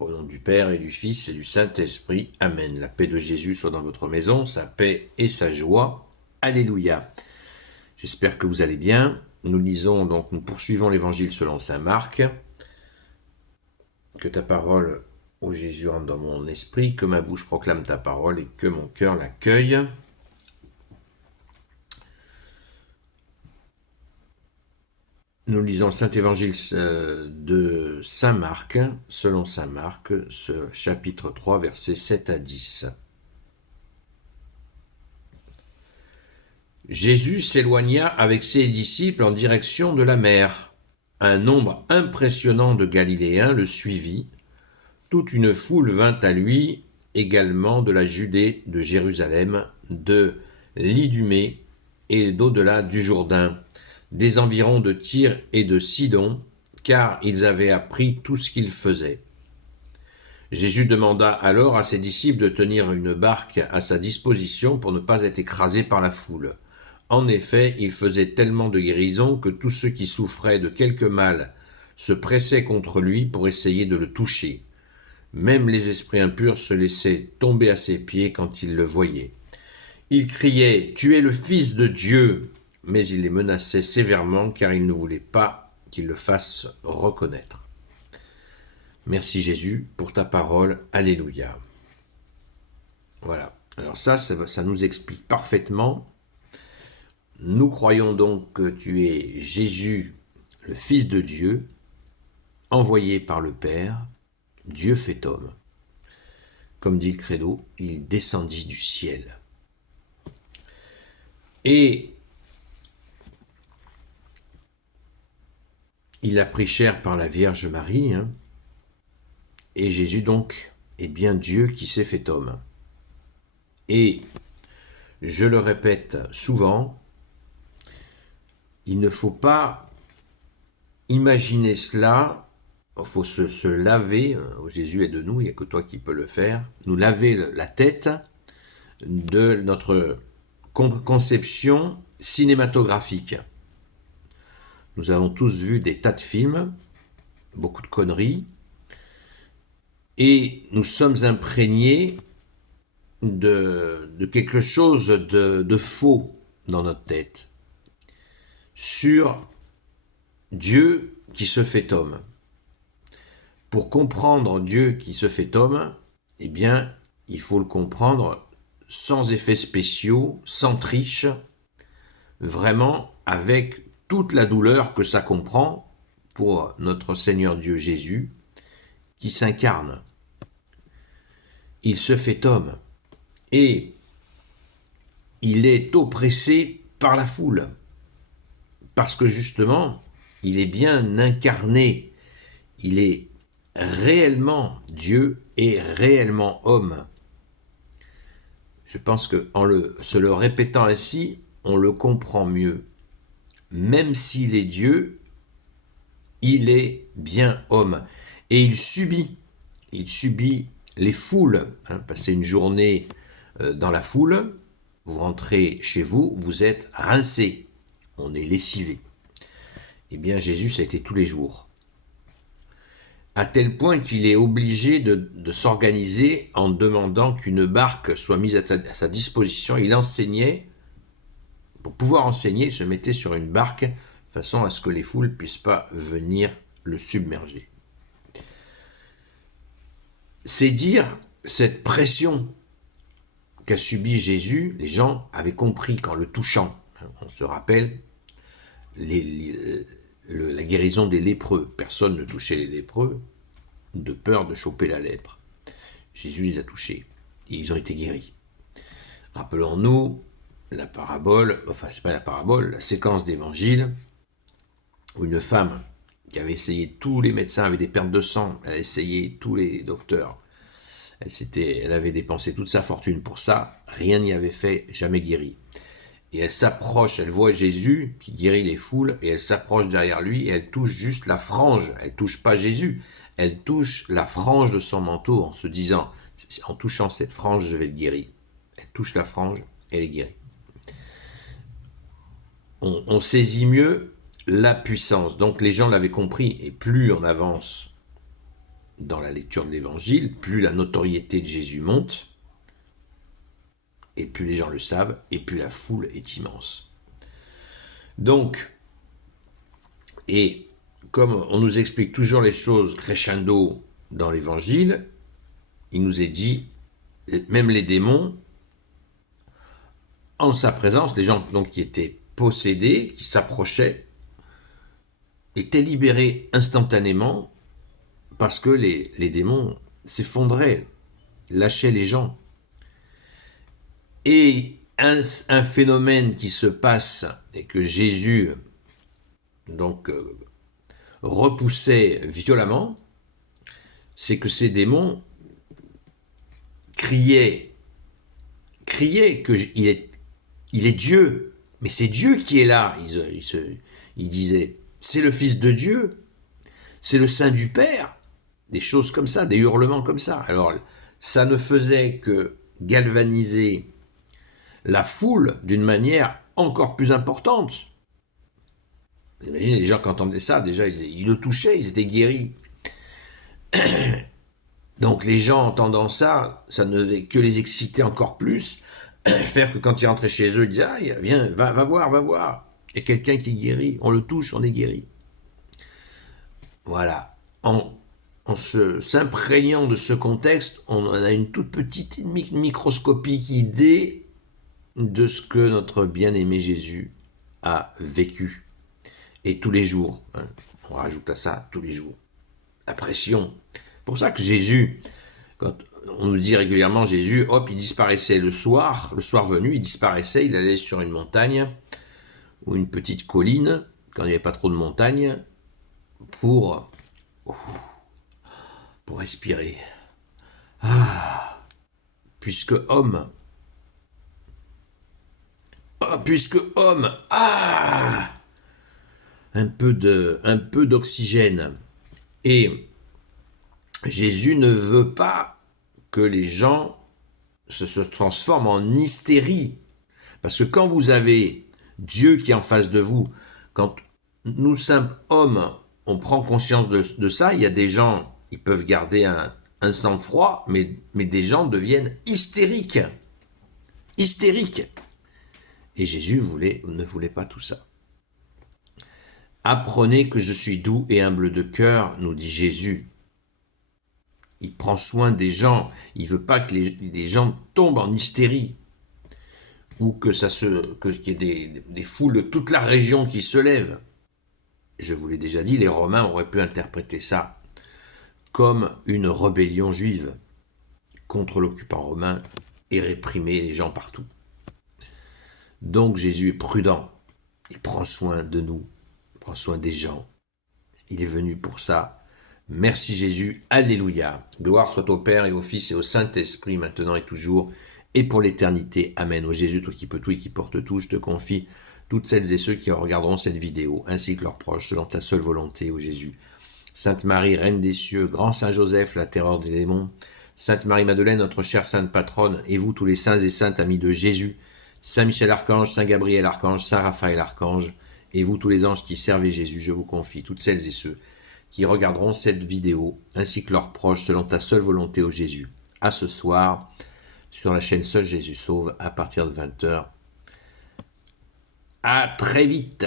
Au nom du Père et du Fils et du Saint-Esprit. Amen. La paix de Jésus soit dans votre maison, sa paix et sa joie. Alléluia. J'espère que vous allez bien. Nous poursuivons l'évangile selon saint Marc. Que ta parole, ô Jésus, rentre dans mon esprit, que ma bouche proclame ta parole et que mon cœur l'accueille. Nous lisons le Saint-Évangile de Saint Marc, selon Saint Marc, ce chapitre 3, versets 7 à 10. Jésus s'éloigna avec ses disciples en direction de la mer. Un nombre impressionnant de Galiléens le suivit. Toute une foule vint à lui, également de la Judée, de Jérusalem, de l'Idumée et d'au-delà du Jourdain, des environs de Tyr et de Sidon, car ils avaient appris tout ce qu'il faisait. Jésus demanda alors à ses disciples de tenir une barque à sa disposition pour ne pas être écrasés par la foule. En effet, il faisait tellement de guérisons que tous ceux qui souffraient de quelque mal se pressaient contre lui pour essayer de le toucher. Même les esprits impurs se laissaient tomber à ses pieds quand ils le voyaient. Ils criaient « Tu es le Fils de Dieu !» mais il les menaçait sévèrement car il ne voulait pas qu'ils le fassent reconnaître. Merci Jésus pour ta parole. Alléluia. Voilà. Alors ça nous explique parfaitement. Nous croyons donc que tu es Jésus, le Fils de Dieu, envoyé par le Père, Dieu fait homme. Comme dit le credo, il descendit du ciel. Et il a pris chair par la Vierge Marie, et Jésus donc est bien Dieu qui s'est fait homme. Et je le répète souvent, il ne faut pas imaginer cela, il faut se laver, Jésus est de nous, il n'y a que toi qui peux le faire, nous laver la tête de notre conception cinématographique. Nous avons tous vu des tas de films, beaucoup de conneries, et nous sommes imprégnés de quelque chose de faux dans notre tête sur Dieu qui se fait homme. Pour comprendre Dieu qui se fait homme, eh bien, il faut le comprendre sans effets spéciaux, sans triche, vraiment avec toute la douleur que ça comprend pour notre Seigneur Dieu Jésus, qui s'incarne. Il se fait homme et il est oppressé par la foule, parce que justement, il est bien incarné, il est réellement Dieu et réellement homme. Je pense qu'en se le répétant ainsi, on le comprend mieux. Même s'il est Dieu, il est bien homme. Et il subit les foules. Passer une journée dans la foule, vous rentrez chez vous, vous êtes rincé. On est lessivé. Eh bien, Jésus, ça a été tous les jours. À tel point qu'il est obligé de s'organiser en demandant qu'une barque soit mise à sa disposition. Il enseignait, pour pouvoir enseigner, il se mettait sur une barque, de façon à ce que les foules ne puissent pas venir le submerger. C'est dire cette pression qu'a subie Jésus, les gens avaient compris qu'en le touchant, on se rappelle, la guérison des lépreux. Personne ne touchait les lépreux de peur de choper la lèpre. Jésus les a touchés et ils ont été guéris. Rappelons-nous la parabole, enfin c'est pas la parabole, la séquence d'évangile où une femme qui avait essayé, tous les médecins avaient des pertes de sang, elle a essayé tous les docteurs, elle avait dépensé toute sa fortune pour ça, rien n'y avait fait, jamais guéri. Et elle s'approche, elle voit Jésus qui guérit les foules, et elle s'approche derrière lui, et elle touche juste la frange, elle touche pas Jésus, elle touche la frange de son manteau en se disant, en touchant cette frange, je vais le guérir. Elle touche la frange, elle est guérie. On saisit mieux la puissance, donc les gens l'avaient compris, et plus on avance dans la lecture de l'Évangile, plus la notoriété de Jésus monte, et plus les gens le savent, et plus la foule est immense. Donc, et comme on nous explique toujours les choses crescendo dans l'Évangile, il nous est dit, même les démons, en sa présence, les gens donc qui étaient possédés, qui s'approchaient, étaient libérés instantanément parce que les démons s'effondraient, lâchaient les gens. Et un phénomène qui se passe et que Jésus donc repoussait violemment, c'est que ces démons criaient qu'il est Dieu, mais c'est Dieu qui est là, ils disaient, c'est le Fils de Dieu, c'est le Saint du Père, des choses comme ça, des hurlements comme ça. Alors, ça ne faisait que galvaniser la foule d'une manière encore plus importante. Vous imaginez, les gens qui entendaient ça, déjà, ils le touchaient, ils étaient guéris. Donc les gens entendant ça, ça ne devait que les exciter encore plus, faire que quand ils rentraient chez eux, ils disaient « Ah, viens, va voir. Il y a quelqu'un qui guérit, on le touche, on est guéri. » Voilà. En s'imprégnant de ce contexte, on a une toute petite microscopique idée de ce que notre bien-aimé Jésus a vécu. Et tous les jours, hein, on rajoute à ça tous les jours. La pression. C'est pour ça que Jésus, quand on nous dit régulièrement Jésus, hop, il disparaissait le soir venu, il disparaissait, il allait sur une montagne ou une petite colline, quand il n'y avait pas trop de montagnes, pour respirer. Ah, puisque homme, un peu d'oxygène. Et Jésus ne veut pas que les gens se transforment en hystérie. Parce que quand vous avez Dieu qui est en face de vous, quand nous simples hommes, on prend conscience de ça, il y a des gens, ils peuvent garder un sang-froid, mais des gens deviennent hystériques. Et Jésus ne voulait pas tout ça. Apprenez que je suis doux et humble de cœur, nous dit Jésus. Il prend soin des gens, il ne veut pas que les gens tombent en hystérie, ou qu'il y ait des foules de toute la région qui se lèvent. Je vous l'ai déjà dit, les Romains auraient pu interpréter ça comme une rébellion juive contre l'occupant romain et réprimer les gens partout. Donc Jésus est prudent, il prend soin de nous, il prend soin des gens. Il est venu pour ça. Merci Jésus, alléluia. Gloire soit au Père et au Fils et au Saint-Esprit, maintenant et toujours, et pour l'éternité. Amen. Ô Jésus, toi qui peux tout et qui porte tout, je te confie toutes celles et ceux qui regarderont cette vidéo, ainsi que leurs proches, selon ta seule volonté, ô Jésus. Sainte Marie, Reine des cieux, grand Saint Joseph, la terreur des démons, Sainte Marie-Madeleine, notre chère Sainte Patronne, et vous tous les saints et saintes amis de Jésus, Saint Michel Archange, Saint Gabriel Archange, Saint Raphaël Archange, et vous tous les anges qui servez Jésus, je vous confie toutes celles et ceux qui regarderont cette vidéo, ainsi que leurs proches, selon ta seule volonté, ô Jésus. À ce soir, sur la chaîne Seul Jésus Sauve, à partir de 20h. À très vite!